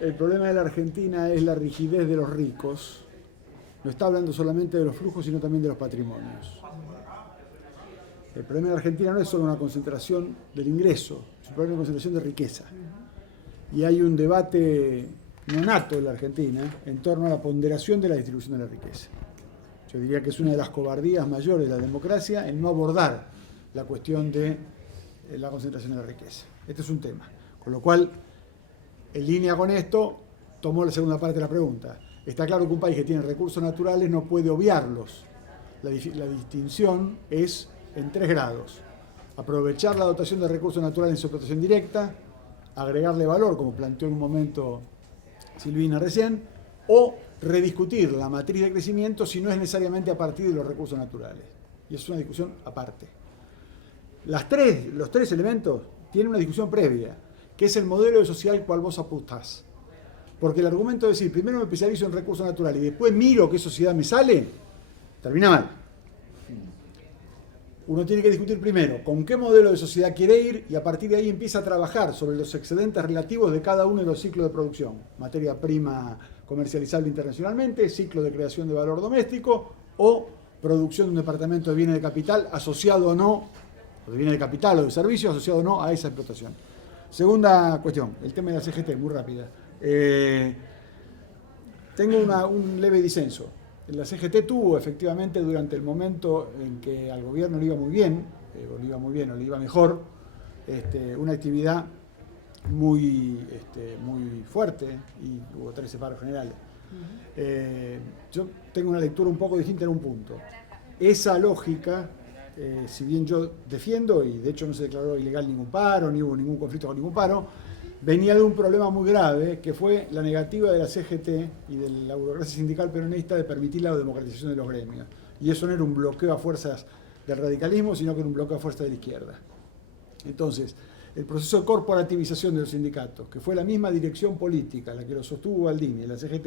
el problema de la Argentina es la rigidez de los ricos, no está hablando solamente de los flujos, sino también de los patrimonios. El problema de la Argentina no es solo una concentración del ingreso, es un problema de concentración de riqueza. Y hay un debate nonato en la Argentina en torno a la ponderación de la distribución de la riqueza. Yo diría que es una de las cobardías mayores de la democracia el no abordar la cuestión de la concentración de la riqueza. Este es un tema. Con lo cual, en línea con esto, tomo la segunda parte de la pregunta. Está claro que un país que tiene recursos naturales no puede obviarlos. La distinción es en 3 grados. Aprovechar la dotación de recursos naturales en su explotación directa, agregarle valor, como planteó en un momento Silvina recién, o rediscutir la matriz de crecimiento si no es necesariamente a partir de los recursos naturales. Y es una discusión aparte. Los 3 elementos tienen una discusión previa, que es el modelo de sociedad al cual vos apuntás. Porque el argumento de decir, primero me especializo en recursos naturales y después miro qué sociedad me sale, termina mal. Uno tiene que discutir primero con qué modelo de sociedad quiere ir y a partir de ahí empieza a trabajar sobre los excedentes relativos de cada uno de los ciclos de producción. Materia prima comercializable internacionalmente, ciclo de creación de valor doméstico o producción de un departamento de bienes de capital asociado o no, o de bienes de capital o de servicios asociado o no a esa explotación. Segunda cuestión, el tema de la CGT, muy rápida. Tengo un leve disenso. La CGT tuvo efectivamente durante el momento en que al gobierno le iba muy bien, o le iba mejor, una actividad muy fuerte y hubo 13 paros generales. Yo tengo una lectura un poco distinta en un punto. Esa lógica, si bien yo defiendo, y de hecho no se declaró ilegal ningún paro, ni hubo ningún conflicto con ningún paro, venía de un problema muy grave, que fue la negativa de la CGT y de la burocracia sindical peronista de permitir la democratización de los gremios. Y eso no era un bloqueo a fuerzas del radicalismo, sino que era un bloqueo a fuerzas de la izquierda. Entonces, el proceso de corporativización de los sindicatos, que fue la misma dirección política, la que lo sostuvo Gualdini, la CGT,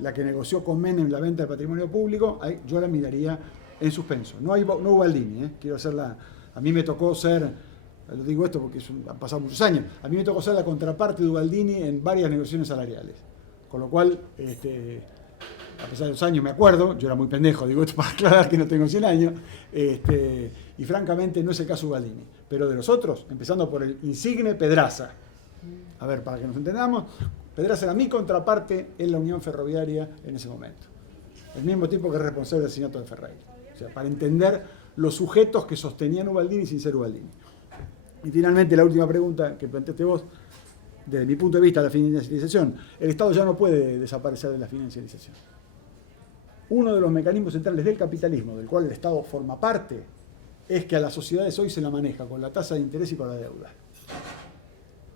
la que negoció con Menem la venta del patrimonio público, yo la miraría en suspenso. No hubo Gualdini, quiero hacerla. A mí me tocó ser... Lo digo esto porque han pasado muchos años. A mí me tocó ser la contraparte de Ubaldini en varias negociaciones salariales. Con lo cual, a pesar de los años, me acuerdo, yo era muy pendejo, digo esto para aclarar que no tengo 100 años, y francamente no es el caso de Ubaldini. Pero de los otros, empezando por el insigne Pedraza. A ver, para que nos entendamos, Pedraza era mi contraparte en la Unión Ferroviaria en ese momento. El mismo tipo que es responsable del asesinato de Ferreira. O sea, para entender los sujetos que sostenían Ubaldini sin ser Ubaldini. Y finalmente la última pregunta que planteaste vos, desde mi punto de vista, la financiarización. El Estado ya no puede desaparecer de la financiarización. Uno de los mecanismos centrales del capitalismo, del cual el Estado forma parte, es que a las sociedades hoy se la maneja con la tasa de interés y con la deuda.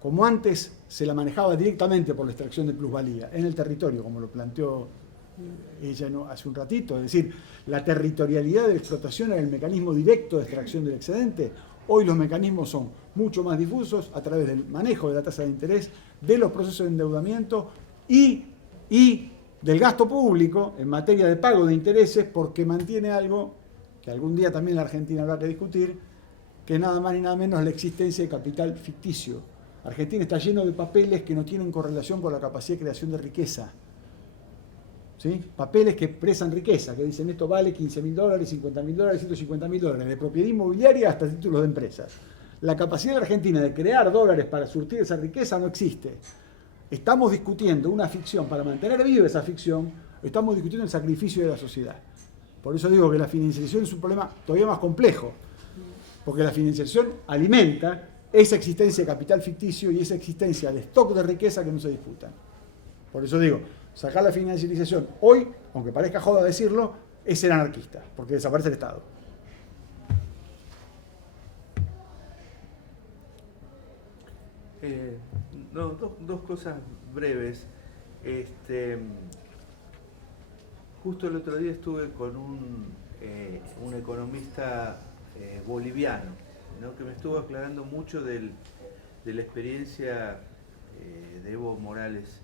Como antes se la manejaba directamente por la extracción de plusvalía en el territorio, como lo planteó ella no, hace un ratito, es decir, la territorialidad de la explotación era el mecanismo directo de extracción del excedente. Hoy los mecanismos son mucho más difusos a través del manejo de la tasa de interés, de los procesos de endeudamiento y del gasto público en materia de pago de intereses, porque mantiene algo que algún día también la Argentina habrá que discutir, que es nada más ni nada menos la existencia de capital ficticio. Argentina está lleno de papeles que no tienen correlación con la capacidad de creación de riqueza. ¿Sí? Papeles que expresan riqueza, que dicen esto vale $15.000, $50.000, $150.000, de propiedad inmobiliaria hasta títulos de empresas. La capacidad de la Argentina de crear dólares para surtir esa riqueza no existe. Estamos discutiendo una ficción, para mantener viva esa ficción, estamos discutiendo el sacrificio de la sociedad. Por eso digo que la financiación es un problema todavía más complejo, porque la financiación alimenta esa existencia de capital ficticio y esa existencia de stock de riqueza que no se disputan. Por eso digo, sacar la financiarización hoy, aunque parezca joda decirlo, es ser anarquista, porque desaparece el Estado. Dos cosas breves. Justo el otro día estuve con un economista boliviano, ¿no?, que me estuvo aclarando mucho de la experiencia de Evo Morales,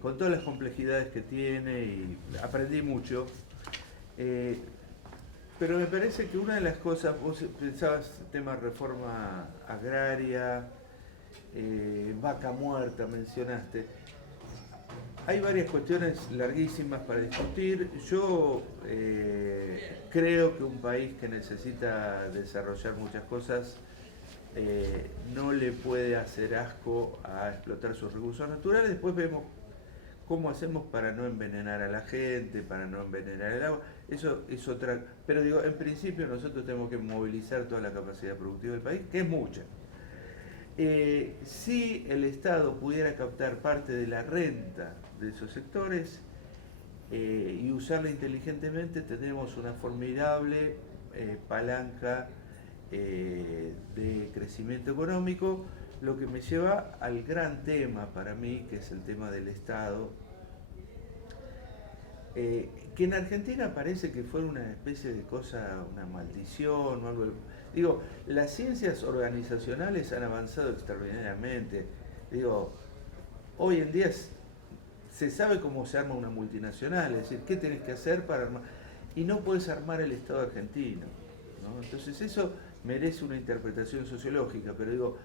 con todas las complejidades que tiene, y aprendí mucho. Pero me parece que una de las cosas, vos pensabas tema reforma agraria, vaca muerta mencionaste. Hay varias cuestiones larguísimas para discutir. Yo creo que un país que necesita desarrollar muchas cosas no le puede hacer asco a explotar sus recursos naturales. Después vemos cómo hacemos para no envenenar a la gente, para no envenenar el agua. Eso es otra. Pero digo, en principio nosotros tenemos que movilizar toda la capacidad productiva del país, que es mucha. Si el Estado pudiera captar parte de la renta de esos sectores y usarla inteligentemente, tendremos una formidable palanca de crecimiento económico, lo que me lleva al gran tema para mí, que es el tema del Estado, que en Argentina parece que fue una especie de cosa, una maldición o algo. Digo, las ciencias organizacionales han avanzado extraordinariamente. Digo, hoy en día se sabe cómo se arma una multinacional, es decir, qué tenés que hacer para armar. Y no puedes armar el Estado argentino, ¿no? Entonces eso merece una interpretación sociológica, pero digo,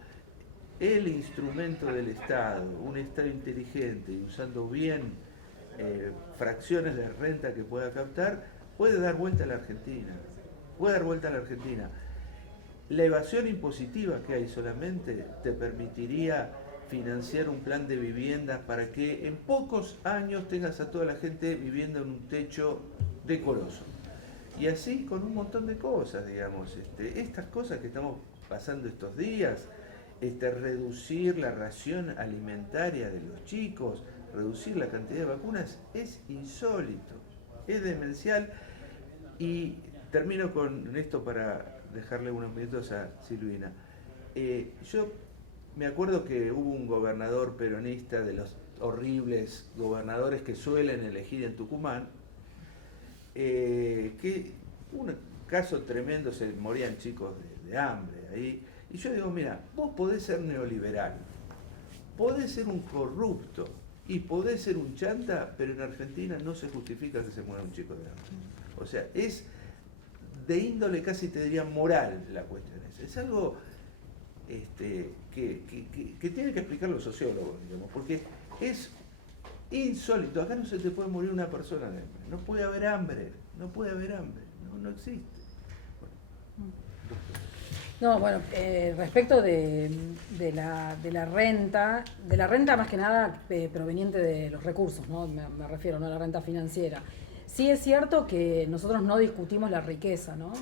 el instrumento del Estado, un Estado inteligente y usando bien fracciones de renta que pueda captar, puede dar vuelta a la Argentina. Puede dar vuelta a la Argentina. La evasión impositiva que hay solamente te permitiría financiar un plan de viviendas para que en pocos años tengas a toda la gente viviendo en un techo decoroso. Y así con un montón de cosas, digamos. Estas cosas que estamos pasando estos días, reducir la ración alimentaria de los chicos, reducir la cantidad de vacunas, es insólito, es demencial. Y termino con esto para dejarle unos minutos a Silvina. Yo me acuerdo que hubo un gobernador peronista, de los horribles gobernadores que suelen elegir en Tucumán, que un caso tremendo, se morían chicos de hambre ahí. Y yo digo, mira, vos podés ser neoliberal, podés ser un corrupto y podés ser un chanta, pero en Argentina no se justifica que se muera un chico de hambre. O sea, es de índole casi te diría moral la cuestión. Es algo que tienen que explicar los sociólogos, digamos, porque es insólito. Acá no se te puede morir una persona de hambre. No puede haber hambre, no existe. No, bueno, respecto de la renta más que nada proveniente de los recursos, ¿no? Me refiero, no a la renta financiera. Sí es cierto que nosotros no discutimos la riqueza, ¿no?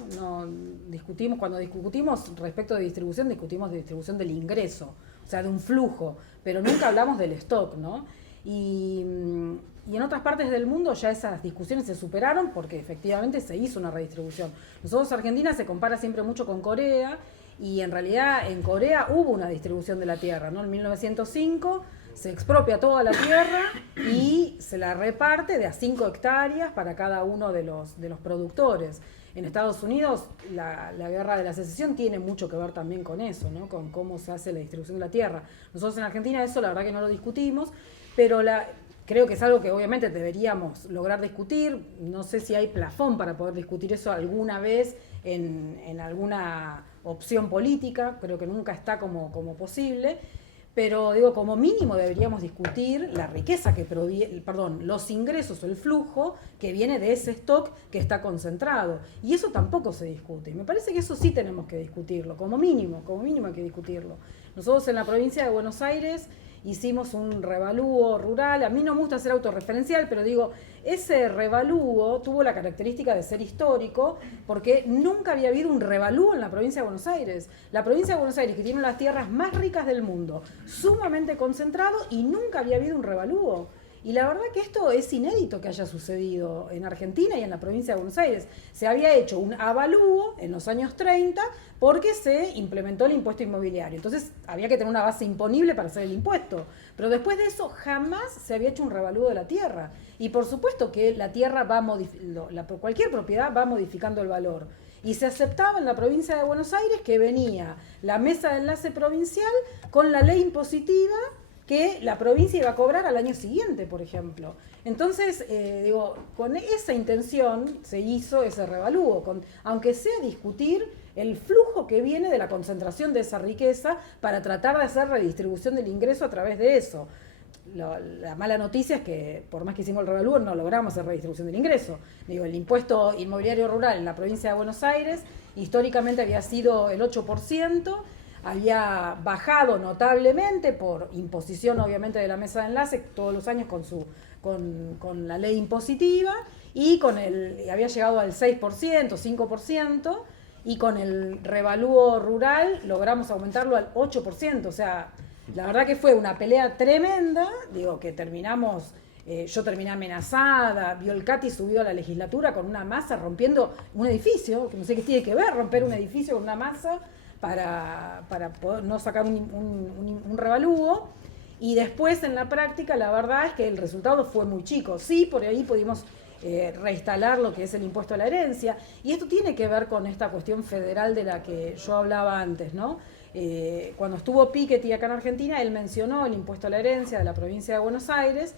Cuando discutimos respecto de distribución, discutimos de distribución del ingreso, o sea, de un flujo, pero nunca hablamos del stock, ¿no? Y en otras partes del mundo ya esas discusiones se superaron porque efectivamente se hizo una redistribución. Nosotros, Argentina, se compara siempre mucho con Corea, y en realidad en Corea hubo una distribución de la tierra, ¿no? En 1905 se expropia toda la tierra y se la reparte de a 5 hectáreas para cada uno de los productores. En Estados Unidos la guerra de la secesión tiene mucho que ver también con eso, ¿no? Con cómo se hace la distribución de la tierra. Nosotros en Argentina eso la verdad que no lo discutimos, pero creo que es algo que obviamente deberíamos lograr discutir. No sé si hay plafón para poder discutir eso alguna vez en alguna opción política, creo que nunca está como posible. Pero digo, como mínimo deberíamos discutir la riqueza que los ingresos o el flujo que viene de ese stock que está concentrado. Y eso tampoco se discute. Me parece que eso sí tenemos que discutirlo, como mínimo hay que discutirlo. Nosotros en la provincia de Buenos Aires hicimos un revalúo rural. A mí no me gusta ser autorreferencial, pero digo, ese revalúo tuvo la característica de ser histórico porque nunca había habido un revalúo en la provincia de Buenos Aires. La provincia de Buenos Aires, que tiene una de las tierras más ricas del mundo, sumamente concentrado, y nunca había habido un revalúo. Y la verdad que esto es inédito que haya sucedido en Argentina y en la provincia de Buenos Aires. Se había hecho un avalúo en los años 30 porque se implementó el impuesto inmobiliario. Entonces había que tener una base imponible para hacer el impuesto. Pero después de eso jamás se había hecho un revalúo de la tierra. Y por supuesto que la tierra cualquier propiedad va modificando el valor. Y se aceptaba en la provincia de Buenos Aires que venía la mesa de enlace provincial con la ley impositiva que la provincia iba a cobrar al año siguiente, por ejemplo. Entonces, con esa intención se hizo ese revalúo, aunque sea discutir el flujo que viene de la concentración de esa riqueza para tratar de hacer redistribución del ingreso a través de eso. La mala noticia es que, por más que hicimos el revalúo, no logramos hacer redistribución del ingreso. El impuesto inmobiliario rural en la provincia de Buenos Aires históricamente había sido el 8%, había bajado notablemente por imposición obviamente de la mesa de enlace todos los años con la ley impositiva, y había llegado al 6%, 5%, y con el revalúo rural logramos aumentarlo al 8%. O sea, la verdad que fue una pelea tremenda, que terminamos, yo terminé amenazada, Biolcati subió a la legislatura con una masa rompiendo un edificio, que no sé qué tiene que ver romper un edificio con una masa, para poder no sacar un revalúo. Y después en la práctica la verdad es que el resultado fue muy chico. Sí, por ahí pudimos reinstalar lo que es el impuesto a la herencia, y esto tiene que ver con esta cuestión federal de la que yo hablaba antes, ¿no? Cuando estuvo Piketty acá en Argentina, él mencionó el impuesto a la herencia de la provincia de Buenos Aires.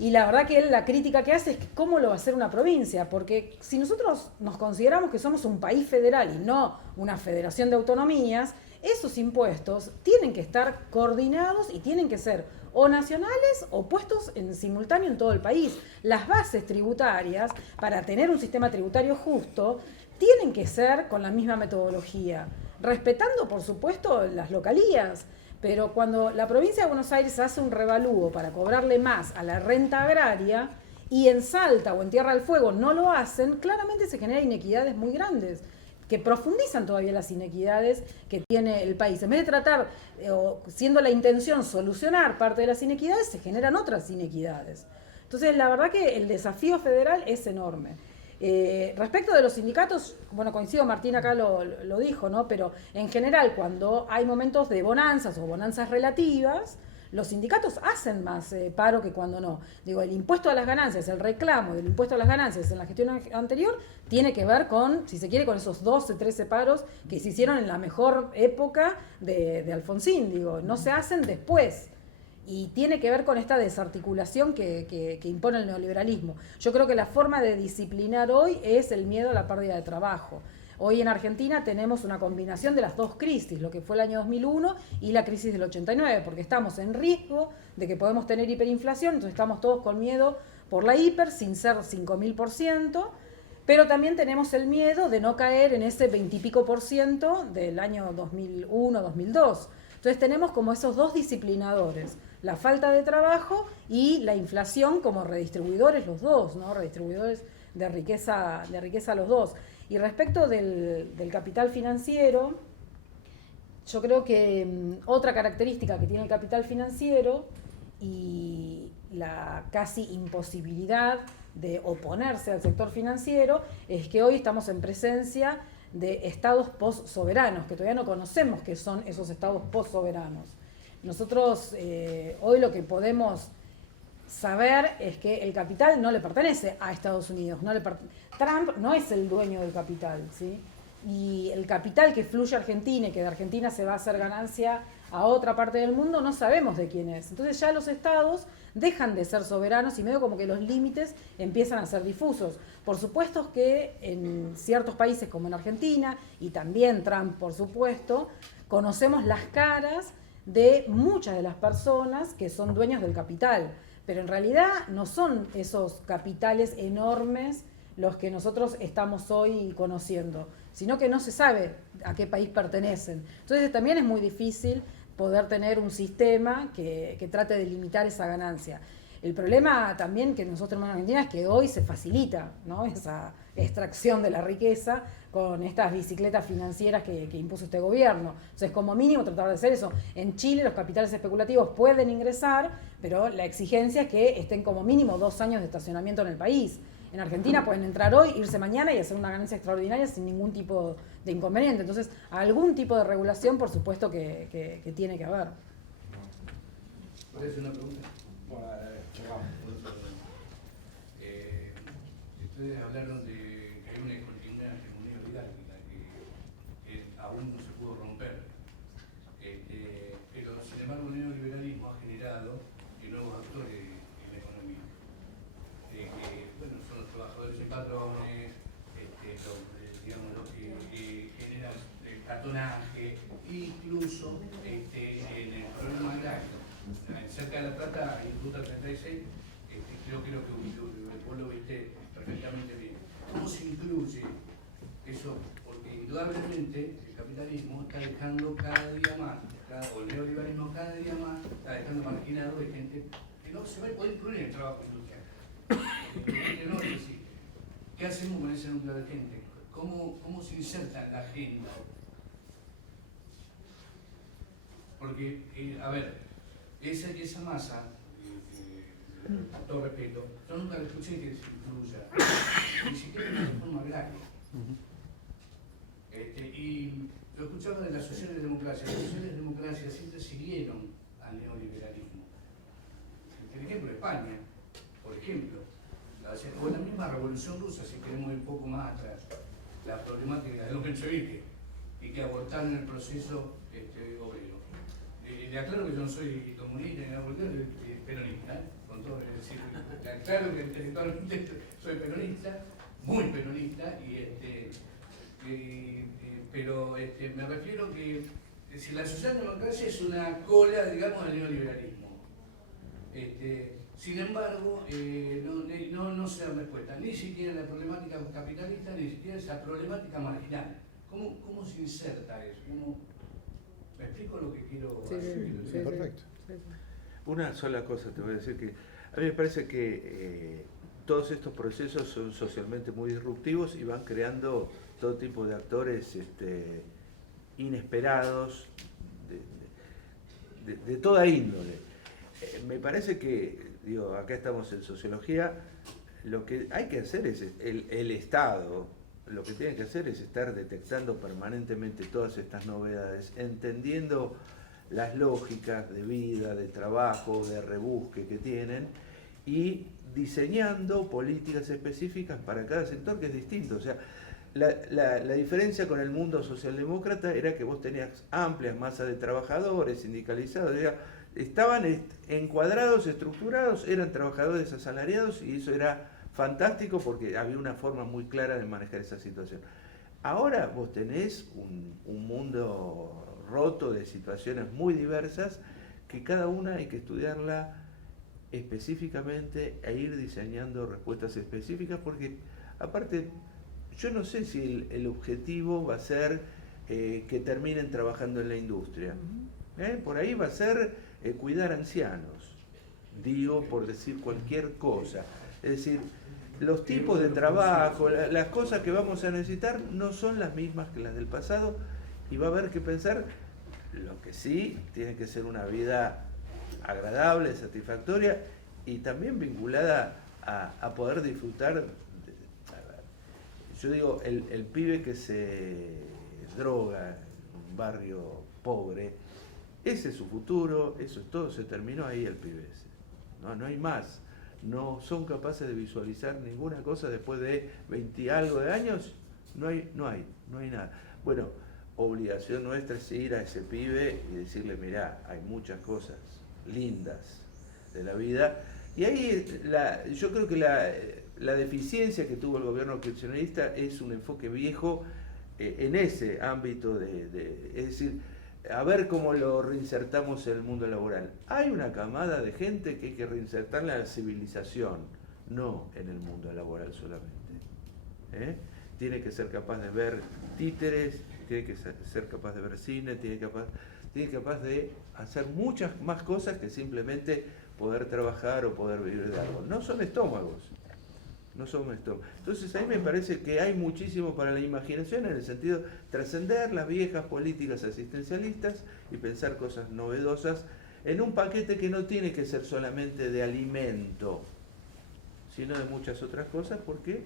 Y la verdad que él, la crítica que hace es que cómo lo va a hacer una provincia, porque si nosotros nos consideramos que somos un país federal y no una federación de autonomías, esos impuestos tienen que estar coordinados y tienen que ser o nacionales o puestos en simultáneo en todo el país. Las bases tributarias, para tener un sistema tributario justo, tienen que ser con la misma metodología, respetando, por supuesto, las localías. Pero cuando la provincia de Buenos Aires hace un revalúo para cobrarle más a la renta agraria, y en Salta o en Tierra del Fuego no lo hacen, claramente se generan inequidades muy grandes, que profundizan todavía las inequidades que tiene el país. En vez de tratar, siendo la intención solucionar parte de las inequidades, se generan otras inequidades. Entonces, la verdad que el desafío federal es enorme. Respecto de los sindicatos, bueno, coincido, Martín acá lo dijo, ¿no? Pero en general, cuando hay momentos de bonanzas o bonanzas relativas, los sindicatos hacen más paro que cuando no. El impuesto a las ganancias, el reclamo del impuesto a las ganancias en la gestión anterior tiene que ver con, si se quiere, con esos 12, 13 paros que se hicieron en la mejor época de Alfonsín, no se hacen después. Y tiene que ver con esta desarticulación que impone el neoliberalismo. Yo creo que la forma de disciplinar hoy es el miedo a la pérdida de trabajo. Hoy en Argentina tenemos una combinación de las dos crisis, lo que fue el año 2001 y la crisis del 89, porque estamos en riesgo de que podemos tener hiperinflación, entonces estamos todos con miedo por la hiper, sin ser 5.000%, pero también tenemos el miedo de no caer en ese 20 y pico % del año 2001-2002. Entonces tenemos como esos dos disciplinadores, la falta de trabajo y la inflación como redistribuidores los dos, ¿no? Redistribuidores de riqueza los dos. Y respecto del capital financiero, yo creo que otra característica que tiene el capital financiero y la casi imposibilidad de oponerse al sector financiero es que hoy estamos en presencia de estados post-soberanos, que todavía no conocemos qué son esos estados post-soberanos. Nosotros hoy lo que podemos saber es que el capital no le pertenece a Estados Unidos. Trump no es el dueño del capital, ¿sí? Y el capital que fluye a Argentina y que de Argentina se va a hacer ganancia a otra parte del mundo, no sabemos de quién es. Entonces ya los estados dejan de ser soberanos y medio como que los límites empiezan a ser difusos. Por supuesto que en ciertos países como en Argentina, y también Trump por supuesto, conocemos las caras de muchas de las personas que son dueños del capital, pero en realidad no son esos capitales enormes los que nosotros estamos hoy conociendo, sino que no se sabe a qué país pertenecen. Entonces también es muy difícil poder tener un sistema que trate de limitar esa ganancia. El problema también que nosotros tenemos en Argentina es que hoy se facilita, ¿no?, esa extracción de la riqueza con estas bicicletas financieras que impuso este gobierno. Entonces, como mínimo, tratar de hacer eso. En Chile los capitales especulativos pueden ingresar, pero la exigencia es que estén como mínimo 2 años de estacionamiento en el país. En Argentina pueden entrar hoy, irse mañana y hacer una ganancia extraordinaria sin ningún tipo de inconveniente. Entonces, algún tipo de regulación, por supuesto, que tiene que haber. ¿Puedes hacer una pregunta? Bueno, vamos. Ustedes hablaron de que hay una discontinuidad entre el neoliberalismo que aún no se pudo romper. Pero, sin embargo, el neoliberalismo ha generado nuevos actores en la economía. Bueno, son los trabajadores y patrones, los que generan el cartonaje, incluso en el problema agrario. Cerca de La Plata, en Ruta 36, creo que vos lo viste perfectamente bien. ¿Cómo se incluye eso? Porque indudablemente el capitalismo está dejando cada día más, o el neoliberalismo cada día más, está dejando marginado de gente que no se va a poder incluir en el trabajo industrial. ¿Qué hacemos con ese número de gente? ¿Cómo se inserta en la agenda? Porque, a ver, esa masa, con todo respeto, yo nunca le escuché que se incluya, ni siquiera en la reforma agraria. Y yo escuchaba de las sociales democracias. Las sociales democracias siempre siguieron al neoliberalismo. El ejemplo de España, por ejemplo, o la misma Revolución Rusa, si queremos ir un poco más atrás, la problemática de los mencheviques y que abortaron el proceso obrero. Le aclaro que yo no soy comunista ni nada por el estilo, soy peronista, con todo el decir, aclaro que intelectualmente soy peronista, muy peronista, pero me refiero que si la socialdemocracia es una cola, digamos, del neoliberalismo. Sin embargo, no se da respuesta, ni siquiera la problemática capitalista, ni siquiera esa problemática marginal. ¿Cómo se inserta eso? ¿Me explico lo que quiero decir? Sí, perfecto. Una sola cosa te voy a decir, que a mí me parece que todos estos procesos son socialmente muy disruptivos y van creando todo tipo de actores inesperados de toda índole. Me parece que, acá estamos en sociología, lo que hay que hacer es, el Estado, lo que tiene que hacer es estar detectando permanentemente todas estas novedades, entendiendo las lógicas de vida, de trabajo, de rebusque que tienen y diseñando políticas específicas para cada sector que es distinto. O sea, la diferencia con el mundo socialdemócrata era que vos tenías amplias masas de trabajadores sindicalizados, estaban encuadrados, estructurados, eran trabajadores asalariados y eso era fantástico porque había una forma muy clara de manejar esa situación. Ahora vos tenés un mundo roto de situaciones muy diversas que cada una hay que estudiarla específicamente e ir diseñando respuestas específicas porque aparte yo no sé si el objetivo va a ser que terminen trabajando en la industria. Por ahí va a ser cuidar ancianos, digo por decir cualquier cosa. Es decir, los tipos de trabajo, las cosas que vamos a necesitar no son las mismas que las del pasado y va a haber que pensar, lo que sí, tiene que ser una vida agradable, satisfactoria y también vinculada a poder disfrutar. Yo digo, el pibe que se droga en un barrio pobre, ese es su futuro, eso es todo, se terminó ahí el pibe ese. No hay más. No son capaces de visualizar ninguna cosa después de 20 y algo de años, no hay nada. Bueno, obligación nuestra es ir a ese pibe y decirle, mirá, hay muchas cosas lindas de la vida. Y ahí yo creo que la deficiencia que tuvo el gobierno kirchnerista es un enfoque viejo en ese ámbito es decir, a ver cómo lo reinsertamos en el mundo laboral. Hay una camada de gente que hay que reinsertarla en la civilización, no en el mundo laboral solamente. Tiene que ser capaz de ver títeres, tiene que ser capaz de ver cine, tiene capaz de hacer muchas más cosas que simplemente poder trabajar o poder vivir de algo. No son estómagos. Entonces ahí me parece que hay muchísimo para la imaginación en el sentido de trascender las viejas políticas asistencialistas y pensar cosas novedosas en un paquete que no tiene que ser solamente de alimento, sino de muchas otras cosas, porque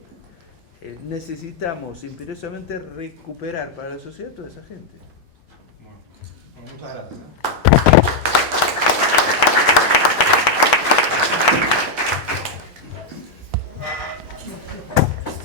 necesitamos imperiosamente recuperar para la sociedad toda esa gente. Bueno, muchas gracias.